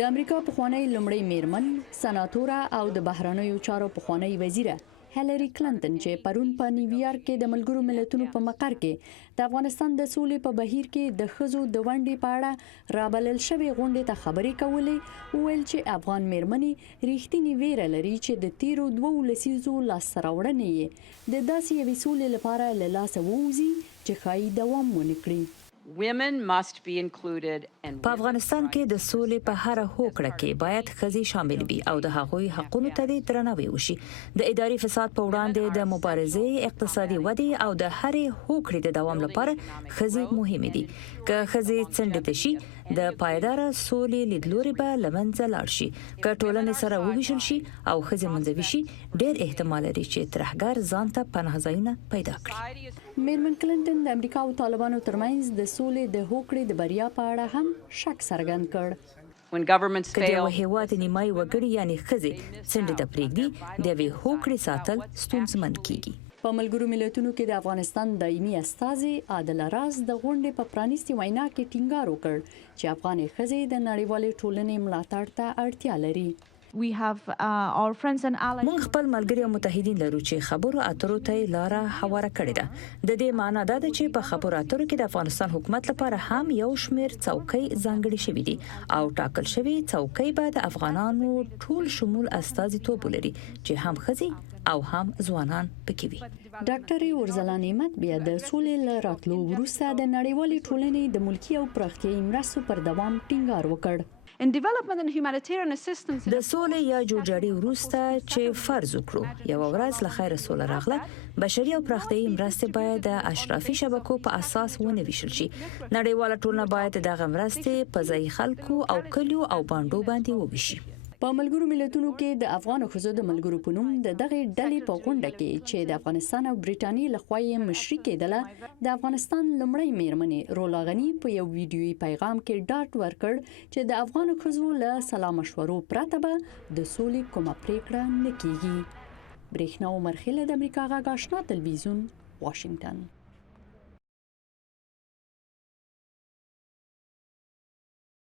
د امریکا پخوانۍ لومړی میرمن سناتوره او د بهرنیو چارو پخوانۍ وزیرې هیلري کلنتن چې پرون په نیویارک کې د ملګرو ملتونو په مقر کې د افغانستان د سولې په بهیر کې د ښځو د ونډې په اړه رابلل شوې غونډې ته خبرې کولې، وویل چې افغان میرمنې ریښتینې ویره لري چې د تیرو 2 لسیزو لاسته راوړنې یې د داسې یوې سولې لپاره له لاسه ووځي چې ښایي دوام ونه کړي. په افغانستان کې د سولې په هر هوکړه کې باید ښځې شامل وي او د هغوی حقونو ته درناوی وشي. د اداري فساد په وړاندې د مبارزې، اقتصادي ودې او د هرې هوکړې د دوام لپاره ښځې مهمې دي. که ښځې څنډې ته شي، د پایداره سولې لیدلوري به له منځه لاړ شي. که ټولنې سره وویشل شي او ښځې منځوي شي، ډېر احتمال لري چې ترهګر ځان ته پناه ځایونه پیدا کړي. میرمن کلنتن د امریکا او طالبانو ترمنځ د سولې د هوکړې د بریا په اړه هم شک څرګند کړ. که د یو هیواد نیمایي وګړي یعنی ښځې څنډې ته پرېږدي، د یوې هوکړې ساتل ستونزمن کیږي. په ملګرو ملتونو کې د افغانستان دایمي استازي عادل راز د غونډې په پرانیستي وینا کې ټینګار وکړ چې افغاني ښځې د نړیوالې ټولنې ملاتړ ته اړتیا لري. موږ خپل ملګري او متحدین لرو چې خبرو اترو ته لاره هواره کړې ده. د دې معنی دا ده چې په خبرو اترو کې د افغانستان حکومت لپاره هم یو شمېر څوکۍ ځانګړي شوي دي او ټاکل شوي څوکۍ به د افغانانو ټول شمول استازیتوب ولري چې هم ښځې او هم ځوانان پکې وي. ډاکټر ورزلا نعمت بیا د سولې له راتلو وروسته د نړیوالې ټولنې د ملکي او پراختیایي مرستو پر دوام ټینګار وکړ. د سولې یا جوړجاړي وروسته چې فرض وکړو یو ورځ له خیره سوله راغله، بشري او پراختیایي مرستې باید د اشرافي شبکو په اساس ونه ویشل شي. نړیواله ټولنه باید دغه مرستې په ځای خلکو او کلیو او بانډو باندې وویشي. په ملګرو ملتونو کې د افغان ښځو د ملګرو په نوم د دغه ډلې په غونډه کې چې د افغانستان او برېټانیا لخوا یې مشري کېدله، د افغانستان لومړی میرمنې رولا غني په یو ویدیویي پیغام کې ډاډ ورکړ چې د افغان ښځو له سلا مشورو پرته به د سولې کومه پریکړه نه کیږي. برېښنا عمر خیل د امریکاغږ آشنا تلویزیون، واشنگټن.